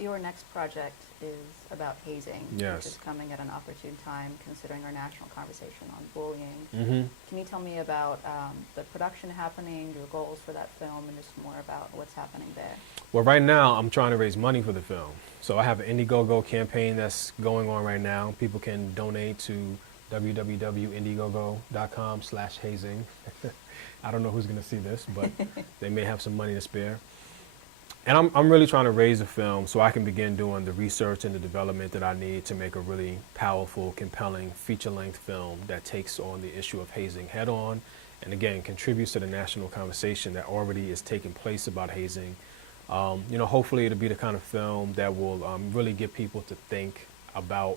Your next project is about hazing, Yes. which is coming at an opportune time considering our national conversation on bullying. Mm-hmm. Can you tell me about the production happening, your goals for that film, and just more about what's happening there? Well, right now I'm trying to raise money for the film. So I have an Indiegogo campaign that's going on right now. People can donate to www.indiegogo.com/hazing. I don't know who's going to see this, but they may have some money to spare. And I'm really trying to raise a film so I can begin doing the research and the development that I need to make a really powerful, compelling, feature-length film that takes on the issue of hazing head on, and again, contributes to the national conversation that already is taking place about hazing. Hopefully it'll be the kind of film that will really get people to think about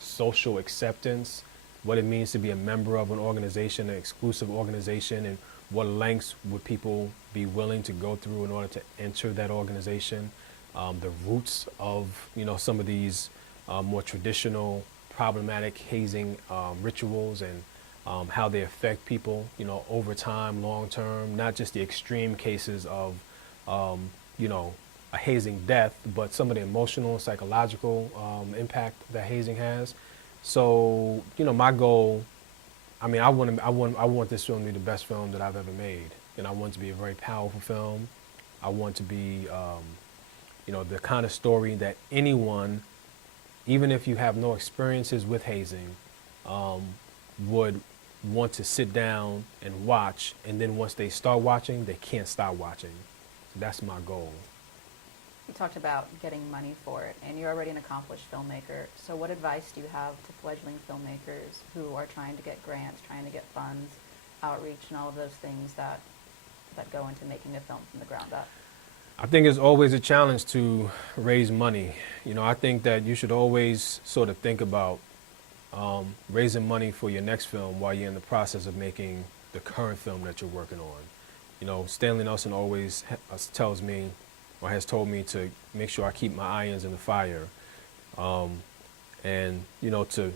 social acceptance, what it means to be a member of an organization, an exclusive organization, and what lengths would people be willing to go through in order to enter that organization, the roots of some of these more traditional problematic hazing rituals, and how they affect people over time, long term, not just the extreme cases of a hazing death, but some of the emotional and psychological impact that hazing has. So my goal, I want this film to be the best film that I've ever made, and I want it to be a very powerful film. I want it to be, the kind of story that anyone, even if you have no experiences with hazing, would want to sit down and watch, and then once they start watching, they can't stop watching. So that's my goal. You talked about getting money for it, and you're already an accomplished filmmaker. So what advice do you have to fledgling filmmakers who are trying to get grants, trying to get funds, outreach, and all of those things that go into making a film from the ground up? I think it's always a challenge to raise money. I think that you should always sort of think about raising money for your next film while you're in the process of making the current film that you're working on. Stanley Nelson always tells me, or has told me, to make sure I keep my irons in the fire, and to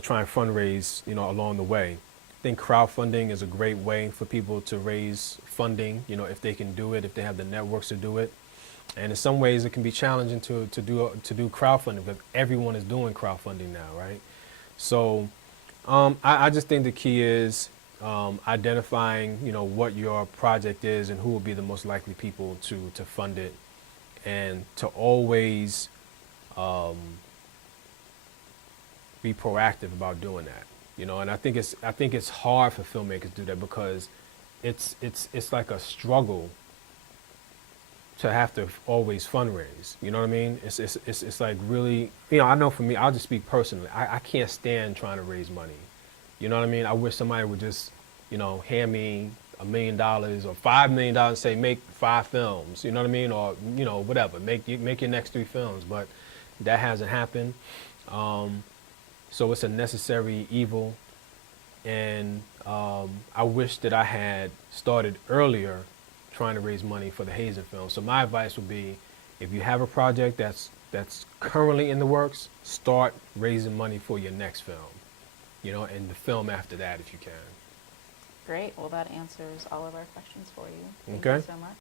try and fundraise along the way. I think crowdfunding is a great way for people to raise funding, if they can do it, if they have the networks to do it. And in some ways it can be challenging to do crowdfunding, but everyone is doing crowdfunding now, right? So I just think the key is identifying what your project is and who will be the most likely people to fund it, and to always be proactive about doing that. And I think it's hard for filmmakers to do that, because it's like a struggle to have to always fundraise. You know what I mean? It's like really, I know for me, I'll just speak personally. I can't stand trying to raise money. You know what I mean? I wish somebody would just, hand me $1 million or $5 million and say, make 5 films. You know what I mean? Or, whatever, make your next 3 films. But that hasn't happened. So it's a necessary evil. And I wish that I had started earlier trying to raise money for the hazing film. So my advice would be, if you have a project that's currently in the works, start raising money for your next film, and the film after that if you can. Great. Well, that answers all of our questions for you. Thank Okay. you so much.